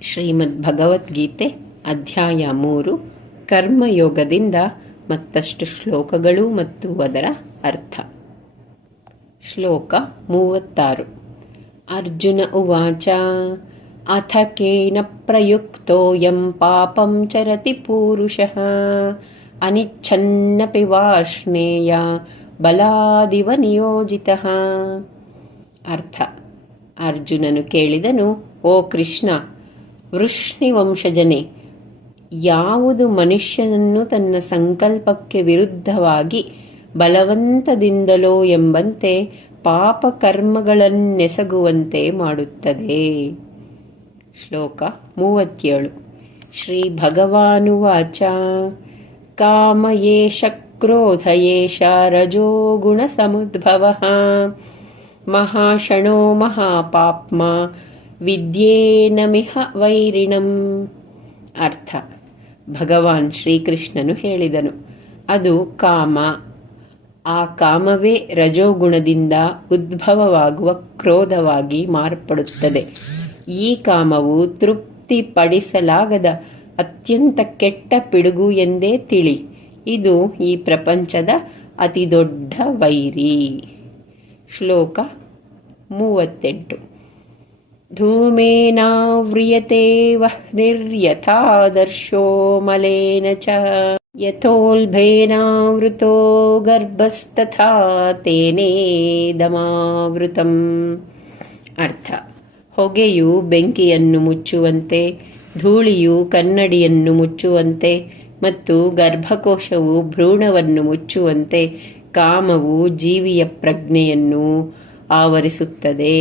ಶ್ರೀಮದ್ ಭಗವದ್ಗೀತೆ ಅಧ್ಯಾಯ ಮೂರು, ಕರ್ಮಯೋಗದಿಂದ ಮತ್ತಷ್ಟು ಶ್ಲೋಕಗಳು ಮತ್ತು ಅದರ ಅರ್ಥ. ಶ್ಲೋಕ ಮೂವತ್ತಾರು. ಅರ್ಜುನ ಉವಾಚ, ಅಥ ಕೇನ ಪ್ರಯುಕ್ತೋಯಂ ಪಾಪಂ ಚರತಿ ಪೂರುಷಃ, ಅನಿಚ್ಛನ್ನಪಿ ವಾಷ್ಣೇಯ ಬಲಾದಿವ ನಿಯೋಜಿತ. ಅರ್ಥ. ಅರ್ಜುನನು ಕೇಳಿದನು, ಓ ಕೃಷ್ಣ ವೃಷ್ಣಿವಂಶಜನೆ, ಯಾವುದು ಮನುಷ್ಯನನ್ನು ತನ್ನ ಸಂಕಲ್ಪಕ್ಕೆ ವಿರುದ್ಧವಾಗಿ ಬಲವಂತದಿಂದಲೋ ಎಂಬಂತೆ ಪಾಪಕರ್ಮಗಳನ್ನೆಸಗುವಂತೆ ಮಾಡುತ್ತದೆ. ಶ್ಲೋಕ ಮೂವತ್ತೇಳು. ಶ್ರೀ ಭಗವಾನುವಾಚ. ಕಾಮ ಏಷ ಕ್ರೋಧ ಏಷ ರಜೋ ಗುಣ ಸಮುದ್ಭವ. ಮಹಾಶಣೋ ಮಹಾಪಾಪ್ಮ. ವಿದ್ಯೇನಮಿಹ ವೈರಿಣಂ ಅರ್ಥ. ಭಗವಾನ್ ಶ್ರೀಕೃಷ್ಣನು ಹೇಳಿದನು. ಅದು ಕಾಮ. ಆ ಕಾಮವೇ ರಜೋಗುಣದಿಂದ ಉದ್ಭವವಾಗುವ ಕ್ರೋಧವಾಗಿ ಮಾರ್ಪಡುತ್ತದೆ. ಈ ಕಾಮವು ತೃಪ್ತಿಪಡಿಸಲಾಗದ ಅತ್ಯಂತ ಕೆಟ್ಟ ಪಿಡುಗು ಎಂದೇ ತಿಳಿ. ಇದು ಈ ಪ್ರಪಂಚದ ಅತಿದೊಡ್ಡ ವೈರಿ. ಶ್ಲೋಕ ಮೂವತ್ತೆಂಟು. धूमेनाव्रियते वह्निर्यथादर्शो मलेन च यथोल्भेनावृतो गर्भस्तथा ತೇನೇದಮಾವೃತಂ ಅರ್ಥ ಹೊಗೆಯು ಬೆಂಕಿಯನ್ನು ಮುಚ್ಚುವಂತೆ ಧೂಳಿಯು ಕನ್ನಡಿಯನ್ನು ಮುಚ್ಚುವಂತೆ ಮತ್ತು ಗರ್ಭಕೋಶವು ಭ್ರೂಣವನ್ನು ಮುಚ್ಚುವಂತೆ ಕಾಮವು ಜೀವಿಯ ಪ್ರಜ್ಞೆಯನ್ನು ಆವರಿಸುತ್ತದೆ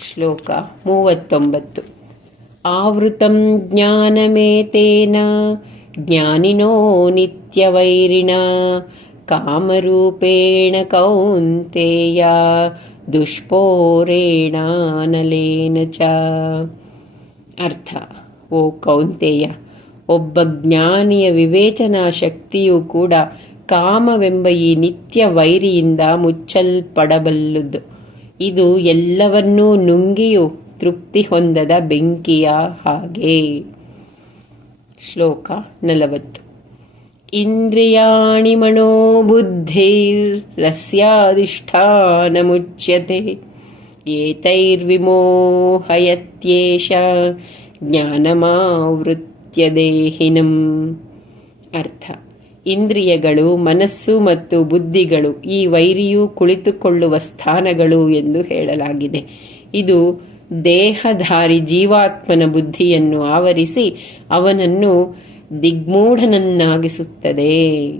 ಶ್ಲೋಕ ಮೂವತ್ತೊಂಬತ್ತು. ಆವೃತಂ ಜ್ಞಾನಮೇತೇನ, ಜ್ಞಾನಿನೋ ನಿತ್ಯವೈರಿಣ, ಕಾಮರೂಪೇಣ ಕೌಂತೆಯ, ದುಷ್ಪೋರೇಣಾನಲೇನ ಚ. ಅರ್ಥ. ಓ ಕೌಂತೆಯ, ಒಬ್ಬ ಜ್ಞಾನಿಯ ವಿವೇಚನಾ ಶಕ್ತಿಯೂ ಕೂಡ ಕಾಮವೆಂಬ ಈ ನಿತ್ಯ ವೈರಿಯಿಂದ ಮುಚ್ಚಲ್ಪಡಬಲ್ಲುದು. ಇದು ಎಲ್ಲವನ್ನೂ ನುಂಗಿಯು ತೃಪ್ತಿ ಹೊಂದದ ಬೆಂಕಿಯ ಹಾಗೆ. ಶ್ಲೋಕ ನಲವತ್ತು. ಇಂದ್ರಿಯಾಣಿ ಮನೋ ಮುಚ್ಯತೆ ಏತೈರ್ವಿಮೋಹಯತ್ಯೇಷ ಜ್ಞಾನಮಾವೃತ್ಯ ದೇಹಿನಂ ಅರ್ಥ. ಇಂದ್ರಿಯಗಳು, ಮನಸ್ಸು ಮತ್ತು ಬುದ್ಧಿಗಳು ಈ ವೈರಿಯು ಕುಳಿತುಕೊಳ್ಳುವ ಸ್ಥಾನಗಳು ಎಂದು ಹೇಳಲಾಗಿದೆ. ಇದು ದೇಹಧಾರಿ ಜೀವಾತ್ಮನ ಬುದ್ಧಿಯನ್ನು ಆವರಿಸಿ ಅವನನ್ನು ದಿಗ್ಮೂಢನನ್ನಾಗಿಸುತ್ತದೆ.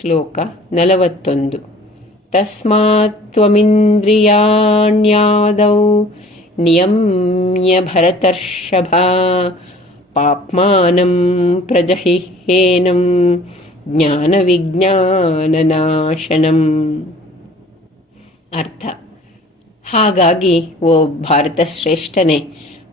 ಶ್ಲೋಕ ನಲವತ್ತೊಂದು. ತಸ್ಮಾತ್ವಮಿಂದ್ರಿಯಾಣ್ಯಾದೌ ನಿಯಮ್ಯ ಭರತರ್ಷಭ ಪಾಪ್ಮಾನಂ ಪ್ರಜಹಿಹೇನಂ ಜ್ಞಾನವಿಜ್ಞಾನನಾಶನಂ. ಅರ್ಥ. ಹಾಗಾಗಿ, ಓ ಭಾರತ ಶ್ರೇಷ್ಠನೇ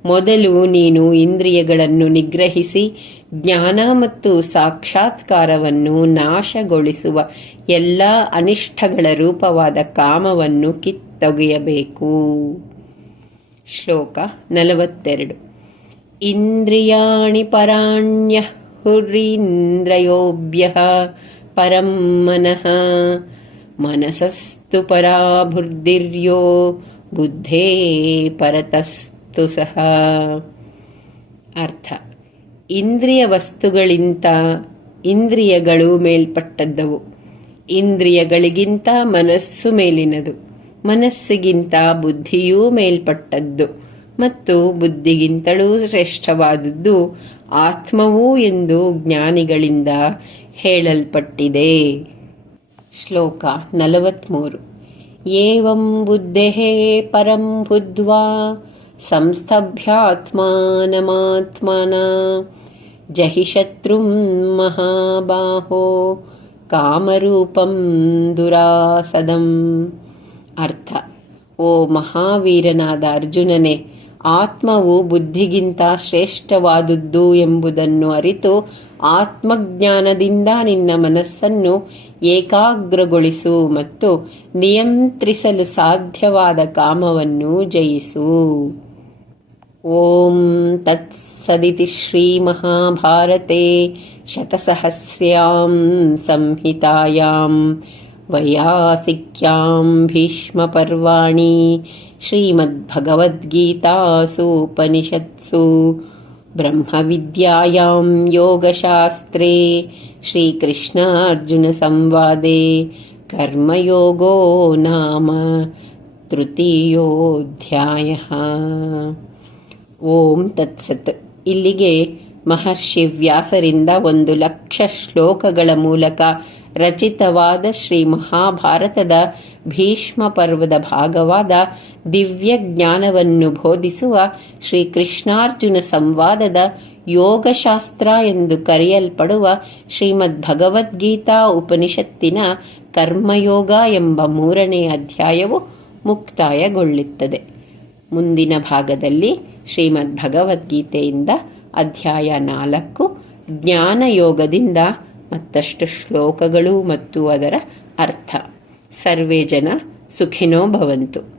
ಮೊದಲು ನೀನು ಇಂದ್ರಿಯಗಳನ್ನು ನಿಗ್ರಹಿಸಿ, ಜ್ಞಾನ ಮತ್ತು ಸಾಕ್ಷಾತ್ಕಾರವನ್ನು ನಾಶಗೊಳಿಸುವ ಎಲ್ಲ ಅನಿಷ್ಟಗಳ ರೂಪವಾದ ಕಾಮವನ್ನು ಕಿತ್ತೊಗೆಯಬೇಕು. ಶ್ಲೋಕ ನಲವತ್ತೆರಡು. ಇಂದ್ರಿಯಾಣಿ ಪರಾಣ್ಯ ಹುರೀಂದ್ರಯೋಭ್ಯ ಪರಂ ಮನಃ. ಮನಸಸ್ತು ಪರಾಭುರ್ದಿರ್ಯೋ ಬುದ್ಧೇ ಪರತಸ್ತು ಸಹ. ಅರ್ಥ. ಇಂದ್ರಿಯ ವಸ್ತುಗಳಿಂತ ಇಂದ್ರಿಯಗಳು ಮೇಲ್ಪಟ್ಟದ್ದವು. ಇಂದ್ರಿಯಗಳಿಗಿಂತ ಮನಸ್ಸು ಮೇಲಿನದು. ಮನಸ್ಸಿಗಿಂತ ಬುದ್ಧಿಯೂ ಮೇಲ್ಪಟ್ಟದ್ದು. ಮತ್ತು ಬುದ್ಧಿಗಿಂತಲೂ ಶ್ರೇಷ್ಠವಾದದ್ದು ಆತ್ಮವು ಎಂದು ಜ್ಞಾನಿಗಳಿಂದ ಹೇಳಲ್ಪಟ್ಟಿದೆ. ಶ್ಲೋಕ ನಲವತ್ಮೂರು. ಏವಂ ಬುದ್ಧೇ ಪರಂ ಬುದ್ಧ್ವಾ ಸಂಸ್ಥಭ್ಯಾತ್ಮಾನಮಾತ್ಮನ ಜಹಿ ಶತ್ರುಂ ಮಹಾಬಾಹೋ ಕಾಮರೂಪಂ ದುರಾಸದಂ. ಅರ್ಥ. ಓ ಮಹಾವೀರನಾದ ಅರ್ಜುನನೇ ಆತ್ಮವು ಬುದ್ಧಿಗಿಂತ ಶ್ರೇಷ್ಠವಾದುದ್ದು ಎಂಬುದನ್ನು ಅರಿತು ಆತ್ಮಜ್ಞಾನದಿಂದ ನಿನ್ನ ಮನಸ್ಸನ್ನು ಏಕಾಗ್ರಗೊಳಿಸು ಮತ್ತು ನಿಯಂತ್ರಿಸಲು ಸಾಧ್ಯವಾದ ಕಾಮವನ್ನು ಜಯಿಸು. ಓಂ ತತ್ಸದಿತಿ ಶ್ರೀಮಹಾಭಾರತೆ ಶತಸಹಸ್ರ್ಯಾಂ ಸಂಹಿತಾಯಾಂ वयासिक्यां भीष्मपर्वाणि श्रीमद्भगवद्गीतासूपनिषत्सु ब्रह्मविद्यायां योगशास्त्रे श्रीकृष्णार्जुनसंवादे कर्मयोगो नाम ತೃತೀಯೋಧ್ಯಾಯ ಓಂ ತತ್ಸತ್ ಇಲ್ಲಿಗೆ ಮಹರ್ಷಿ ವ್ಯಾಸರಿಂದ ಒಂದು ಲಕ್ಷ ಶ್ಲೋಕಗಳ ಮೂಲಕ ರಚಿತವಾದ ಶ್ರೀ ಮಹಾಭಾರತದ ಭೀಷ್ಮ ಪರ್ವದ ಭಾಗವಾದ ದಿವ್ಯ ಜ್ಞಾನವನ್ನು ಬೋಧಿಸುವ ಶ್ರೀ ಕೃಷ್ಣಾರ್ಜುನ ಸಂವಾದದ ಯೋಗಶಾಸ್ತ್ರ ಎಂದು ಕರೆಯಲ್ಪಡುವ ಶ್ರೀಮದ್ ಭಗವದ್ಗೀತಾ ಉಪನಿಷತ್ತಿನ ಕರ್ಮಯೋಗ ಎಂಬ ಮೂರನೇ ಅಧ್ಯಾಯವು ಮುಕ್ತಾಯಗೊಳ್ಳುತ್ತದೆ. ಮುಂದಿನ ಭಾಗದಲ್ಲಿ ಶ್ರೀಮದ್ ಭಗವದ್ಗೀತೆಯಿಂದ ಅಧ್ಯಾಯ ನಾಲ್ಕು, ಜ್ಞಾನಯೋಗದಿಂದ ಮತ್ತಷ್ಟು ಶ್ಲೋಕಗಳು ಮತ್ತು ಅದರ ಅರ್ಥ. ಸರ್ವೇ ಜನ ಸುಖಿನೋ ಭವಂತು.